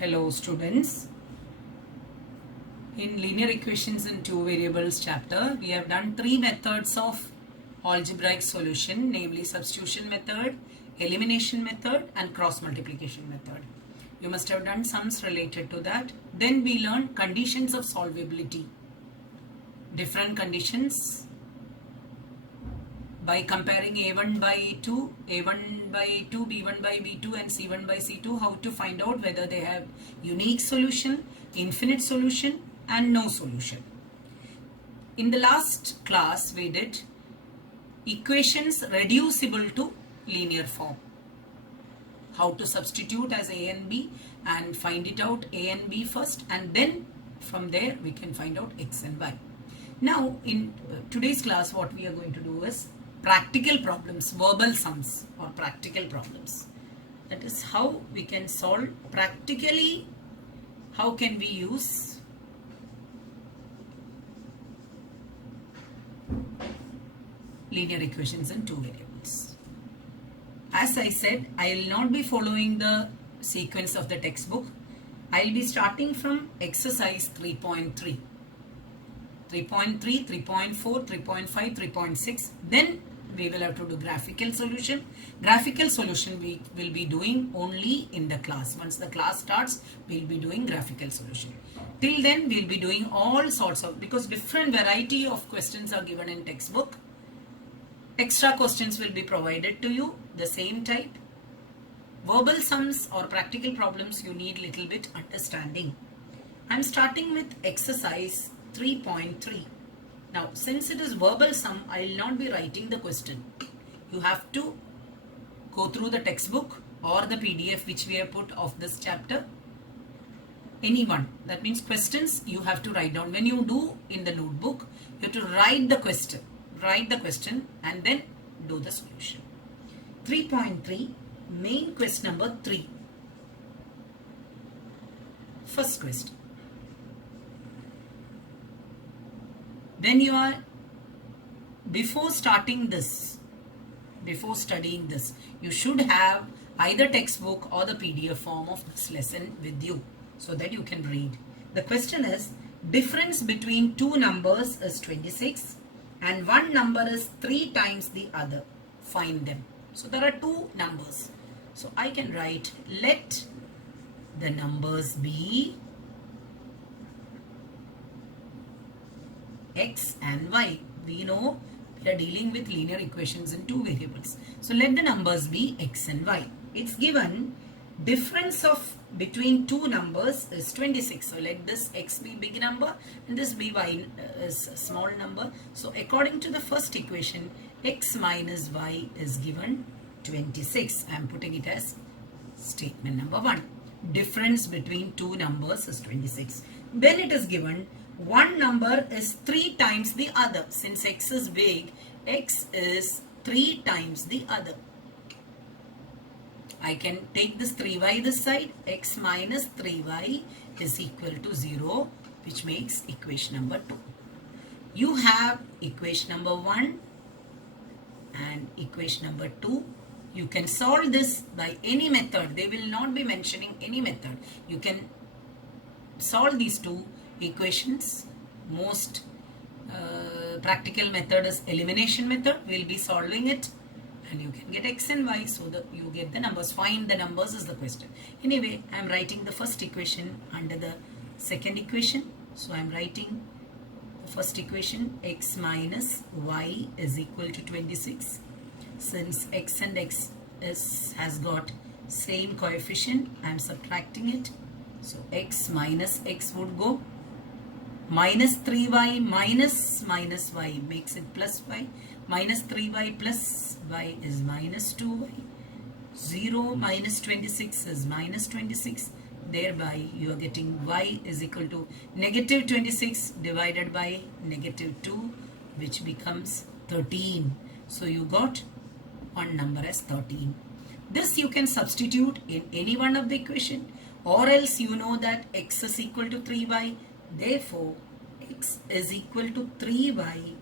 Hello students. In linear equations in two variables chapter, we have done three methods of algebraic solution, namely substitution method, elimination method and cross multiplication method. You must have done sums related to that. Then we learned conditions of solvability, different conditions by comparing A1 by A2, A1 by A2, B1 by B2 and C1 by C2, how to find out whether they have unique solution, infinite solution and no solution. In the last class we did equations reducible to linear form. How to substitute as A and B and find it out A and B first, and then from there we can find out X and Y. Now in today's class what we are going to do is practical problems, verbal sums or practical problems. That is how we can solve practically. How can we use linear equations in two variables? As I said, I will not be following the sequence of the textbook. I will be starting from exercise 3.3. 3.3, 3.4, 3.5, 3.6. Then we will have to do graphical solution. Graphical solution we will be doing only in the class. Once the class starts, we will be doing graphical solution. Till then, we will be doing all sorts of, because different variety of questions are given in textbook. Extra questions will be provided to you, the same type. Verbal sums or practical problems, you need little bit understanding. I am starting with exercise 3.3. Now, since it is verbal sum, I will not be writing the question. You have to go through the textbook or the PDF which we have put of this chapter. Anyone. That means questions you have to write down. When you do in the notebook, you have to write the question. Write the question and then do the solution. 3.3, main question number 3. First question. When you are, before studying this, you should have either textbook or the PDF form of this lesson with you so that you can read. The question is, difference between two numbers is 26 and one number is 3 times the other. Find them. So there are two numbers. So I can write, let the numbers be X and Y. We know we are dealing with linear equations in two variables. So let the numbers be X and Y. It's given difference of between two numbers is 26. So let this X be big number and this be Y is small number. So according to the first equation, X minus Y is given 26. I am putting it as statement number 1. Difference between two numbers is 26. Then it is given one number is 3 times the other. Since X is big, X is 3 times the other. I can take this 3y this side. X minus 3y is equal to 0, which makes equation number 2. You have equation number 1 and equation number 2. You can solve this by any method. They will not be mentioning any method. You can solve these two equations. Most practical method is elimination method. We'll be solving it and you can get X and Y, so that you get the numbers. Find the numbers is the question. Anyway, I am writing the first equation under the second equation. So I am writing the first equation, X minus Y is equal to 26. Since X and X has got same coefficient, I am subtracting it. So X minus X would go. Minus 3y minus y makes it plus y. Minus 3y plus y is minus 2y. 0 minus 26 is minus 26. Thereby you are getting y is equal to negative 26 divided by negative 2, which becomes 13. So you got one number as 13. This you can substitute in any one of the equation, or else you know that X is equal to 3y. Therefore, X is equal to 3y.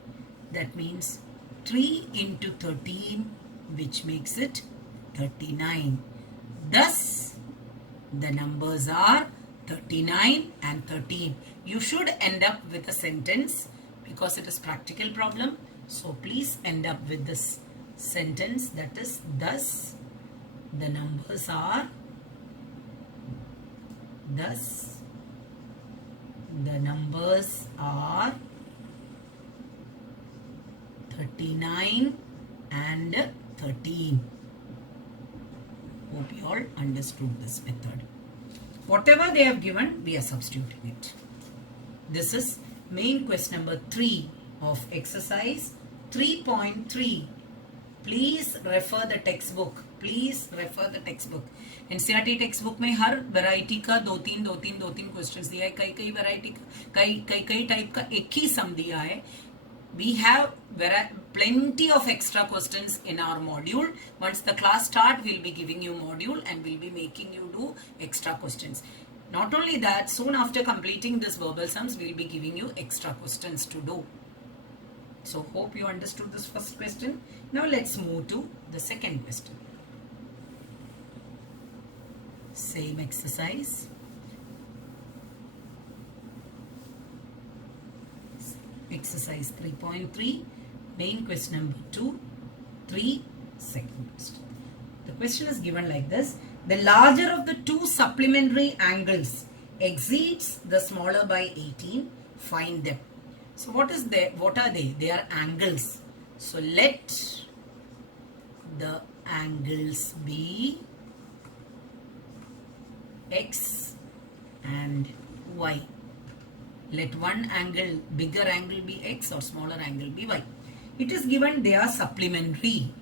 That means 3 into 13, which makes it 39. Thus, The numbers are 39 and 13. You should end up with a sentence because it is practical problem. So please end up with this sentence, that is, thus the numbers are, thus the numbers are 39 and 13. Hope you all understood this method. Whatever they have given, we are substituting it. This is main question number 3 of exercise 3.3. Please refer the textbook. Please refer the textbook. NCERT textbook में हर variety का दो तीन questions दिया है. कई variety का कई type का एक ही sum दिया है. We have plenty of extra questions in our module. Once the class start, we'll be giving you module and we'll be making you do extra questions. Not only that, soon after completing this verbal sums, we'll be giving you extra questions to do. So hope you understood this first question. Now let's move to the second question. Same exercise. Exercise 3.3, main question number 2, 3, second question. The question is given like this. The larger of the two supplementary angles exceeds the smaller by 18. Find them. So what are they? They are angles. So let the angles be X and Y. Let one angle, bigger angle be X or smaller angle be Y. It is given they are supplementary.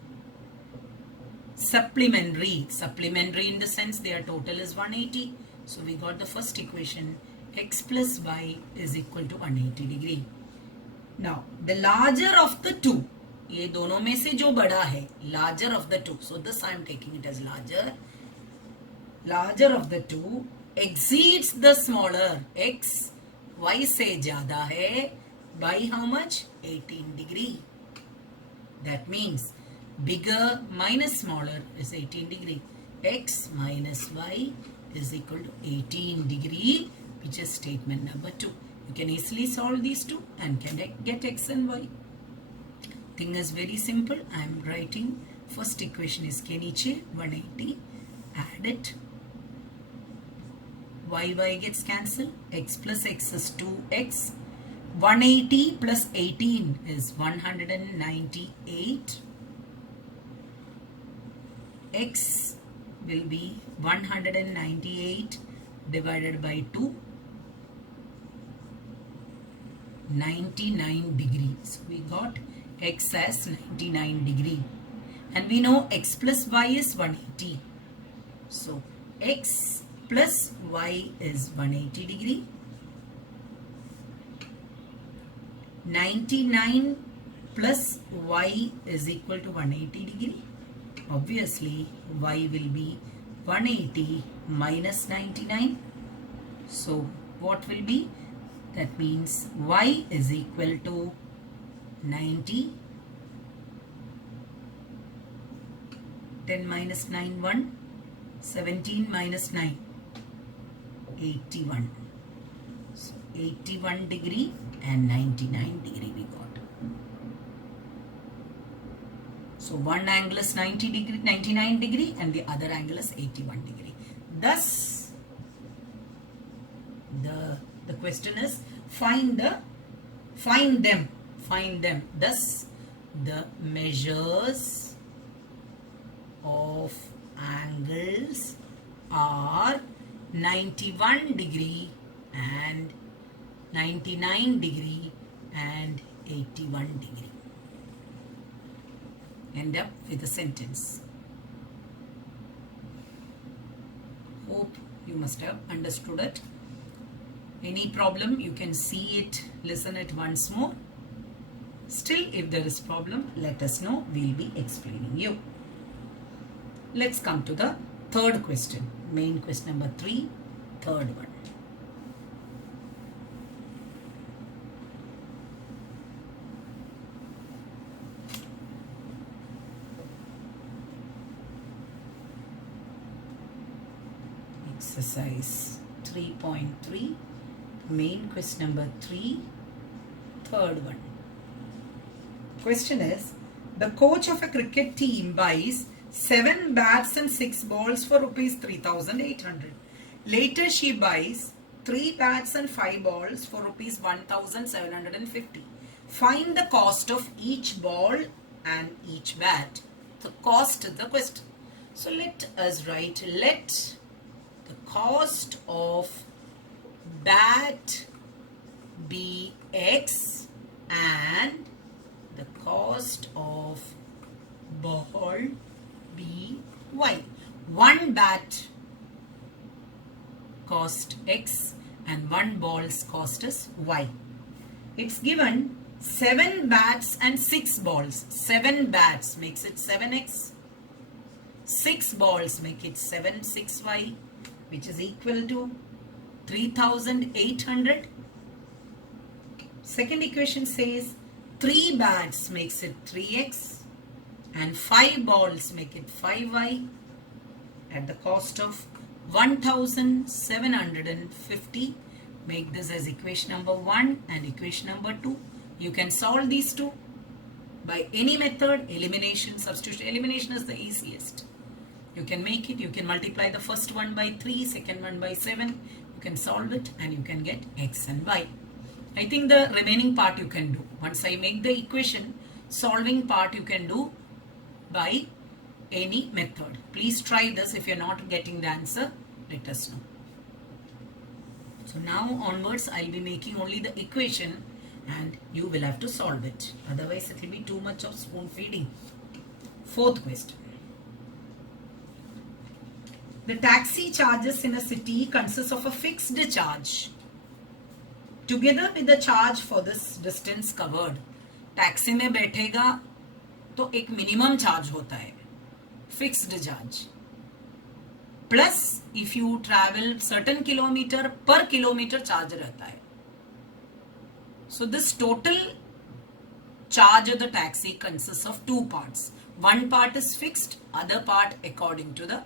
Supplementary in the sense their total is 180. So we got the first equation, X plus Y is equal to 180 degree. Now the larger of the two, ये दोनों में से जो बड़ा है, larger of the two. So this I am taking it as larger. Larger of the two exceeds the smaller, X Y से ज़्यादा है by how much? 18 degree. That means bigger minus smaller is 18 degree. X minus Y is equal to 18 degree, which is statement number 2. You can easily solve these two and can get X and Y. Thing is very simple. I am writing first equation is के नीचे 180. Add it. Y gets cancelled. X plus X is 2X. 180 plus 18 is 198. X will be 198 divided by 2. 99 degrees. We got X as 99 degree. And we know X plus Y is 180. So X plus Y is 180 degree. 99 plus Y is equal to 180 degree. Obviously, Y will be 180 minus 99. So, what will be? That means Y is equal to 90. 10 minus 9, 1. 17 minus 9. 81. So 81 degree and 99 degree we got. So one angle is 99 degree and the other angle is 81 degree. Thus, the question is find them. Thus, the measures of angles are 91 degree and 99 degree and 81 degree. End up with a sentence. Hope you must have understood it. Any problem, you can see it, listen it once more. Still, if there is problem, let us know. We'll be explaining you. Let's come to the third question. Main question number 3, third one. Exercise 3.3, main question number 3, third one. Question is, the coach of a cricket team buys 7 bats and 6 balls for rupees 3,800. Later she buys 3 bats and 5 balls for rupees 1,750. Find the cost of each ball and each bat. The cost is the question. So let us write, let the cost of bat be X and the cost of ball be Y. One bat cost X and one ball's cost is Y. It's given 7 bats and 6 balls. 7 bats makes it 7X. 6 balls make it 7/6Y, which is equal to 3,800. Second equation says 3 bats makes it 3X and 5 balls make it 5Y at the cost of 1,750. Make this as equation number 1 and equation number 2. You can solve these two by any method, elimination, substitution. Elimination is the easiest. You can make it, you can multiply the first one by 3, second one by 7. You can solve it and you can get X and Y. I think the remaining part you can do. Once I make the equation, solving part you can do by any method. Please try this. If you're not getting the answer, let us know. So now onwards, I'll be making only the equation and you will have to solve it. Otherwise, it will be too much of spoon feeding. Fourth question. The taxi charges in a city consists of a fixed charge together with the charge for this distance covered. Taxi में बैठेगा तो एक minimum charge होता है, fixed charge, plus if you travel certain kilometre पर kilometre charge रहता है. So this total charge of the taxi consists of 2 parts. One part is fixed, other part according to the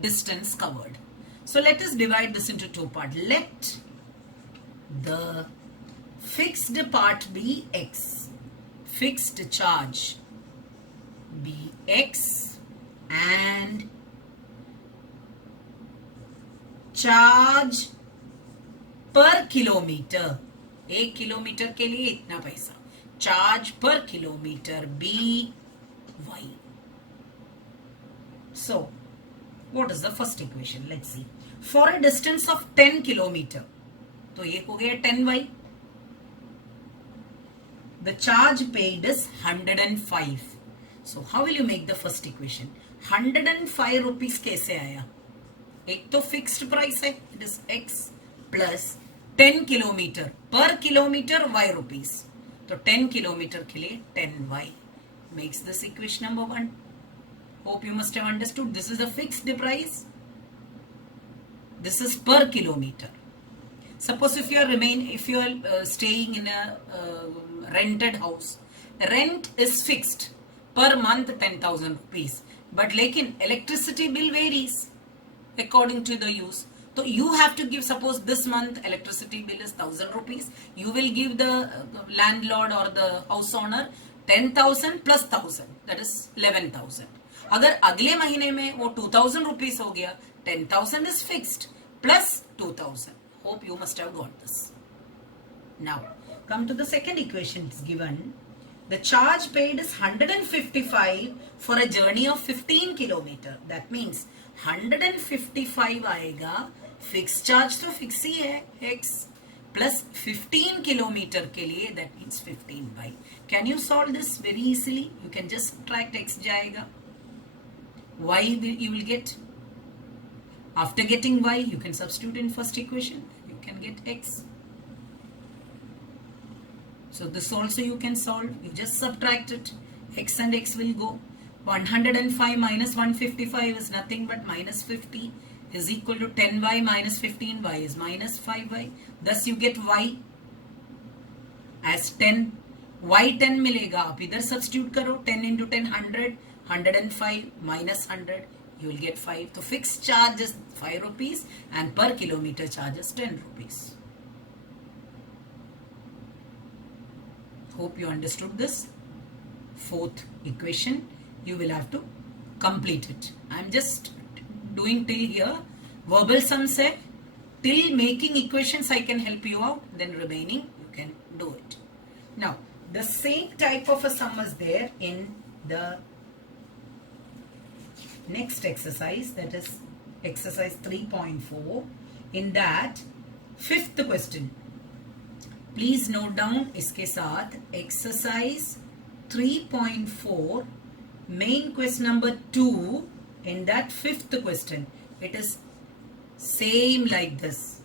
distance covered. So let us divide this into 2 parts. Let the fixed part be X. Fixed charge be X and charge per kilometre, 1 kilometre के लिए इतना पैसा, charge per kilometre b y. So what is the first equation? Let's see. For a distance of 10 kilometer, तो ये हो गया 10y. The charge paid is 105. So how will you make the first equation? 105 rupees कैसे आया? एक तो fixed price है, it is x plus 10 kilometer per kilometer y rupees. तो 10 kilometer के लिए 10y makes this equation number 1. Hope you must have understood. This is a fixed price. This is per kilometer. Suppose if you are staying in a rented house, rent is fixed per month 10,000 rupees. But lekin electricity bill varies according to the use. So you have to give, suppose this month electricity bill is 1,000 rupees. You will give the landlord or the house owner 10,000 plus 1,000. That is 11,000. अगर अगले महीने में वो 2,000 rupees हो गया, 10,000 is fixed plus 2,000. Hope you must have got this. Now, come to the second equation. It's given. The charge paid is 155 for a journey of 15 kilometer. That means 155 आएगा. Fixed charge तो fix ही है, x plus 15 kilometer के लिए, that means 15 by. Can you solve this very easily? You can just subtract x जाएगा. Y you will get. After getting y, you can substitute in first equation. You can get x. So this also you can solve. You just subtract it. X and x will go. 105 minus 155 is nothing but minus 50 is equal to 10y minus 15y is minus 5y. Thus you get y as 10. Y 10 मिलेगा. आप इधर substitute करो. 10 into 10 100. 105 minus 100. you will get 5. So fixed charge is 5 rupees and per kilometer charge is 10 rupees. Hope you understood this. Fourth equation, you will have to complete it. I am just doing till here. Verbal sums hai. Till making equations I can help you out. Then remaining you can do it. Now the same type of a sum is there in the next exercise, that is exercise 3.4. In that fifth question, please note down इसके साथ exercise 3.4 main question number 2. In that fifth question, it is same like this.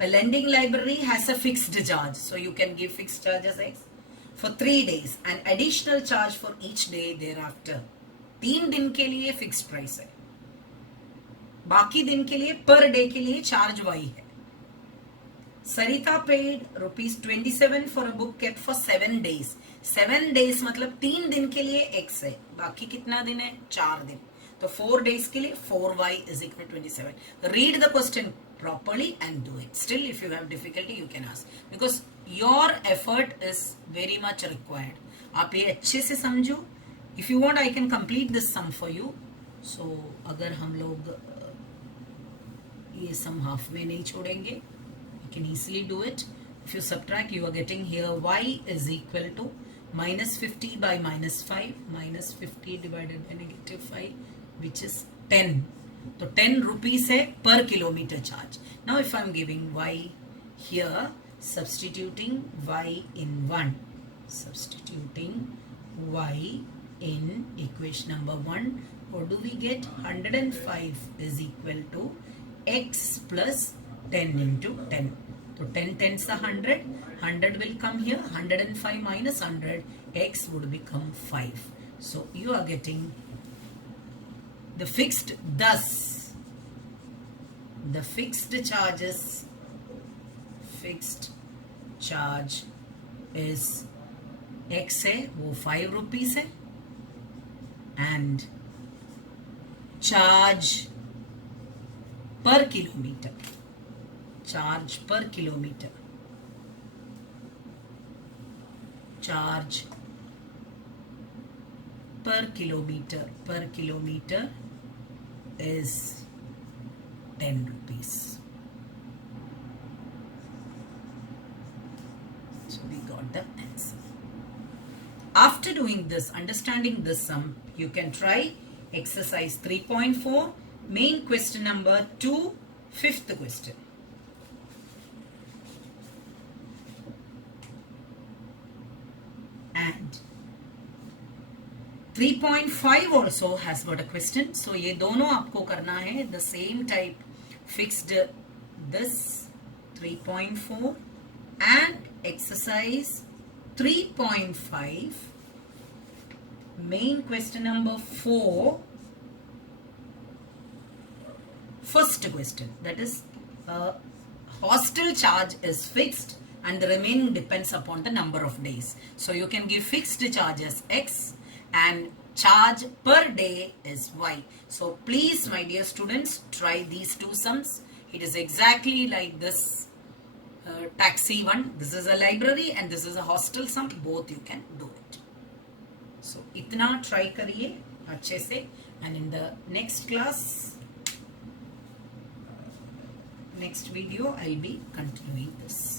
A lending library has a fixed charge, so you can give fixed charge as X for 3 days and additional charge for each day thereafter. 3 दिन के लिए fixed price है, बाकी दिन के लिए per day के लिए चार्ज Y है. Sarita paid ₹27 for a book kept for 7 days. 7 days मतलब 3 दिन के लिए X है, बाकी कितना दिन है? 4 दिन. तो 4 days के लिए 4Y is equal to 27. Read the question properly and do it. Still, if you have difficulty, you can ask because your effort is very much required. आप ये अच्छे से समझो. If you want, I can complete this sum for you. So, अगर हम लोग ये sum half में नहीं छोड़ेंगे, you can easily do it. If you subtract, you are getting here Y is equal to minus 50 by minus 5, minus 50 divided by negative 5, which is 10. So 10 rupees है per kilometer charge. Now if I am giving Y here, substituting Y in 1, substituting Y in equation number 1, what do we get? 105 is equal to X plus 10 into 10. So 10 tens are 100, 100 will come here, 105 minus 100, X would become 5. So you are getting the fixed, thus the fixed charges, fixed charge is X है वो 5 rupees है and charge per kilometer, charge per kilometer, charge per kilometer is 10 rupees. So we got the answer. After doing this, understanding this sum, you can try exercise 3.4, main question number 2, fifth question. And 3.5 also has got a question. So ये दोनों आपको करना है, the same type, fixed this 3.4 and exercise 3.5 main question number 4 first question, that is hostel charge is fixed and the remaining depends upon the number of days. So you can give fixed charge as X and charge per day is Y. So please, my dear students, try these two sums. It is exactly like this taxi one. This is a library and this is a hostel sum. Both you can do it. So itna try kariye अच्छे से, and in the next class, next video, I'll be continuing this.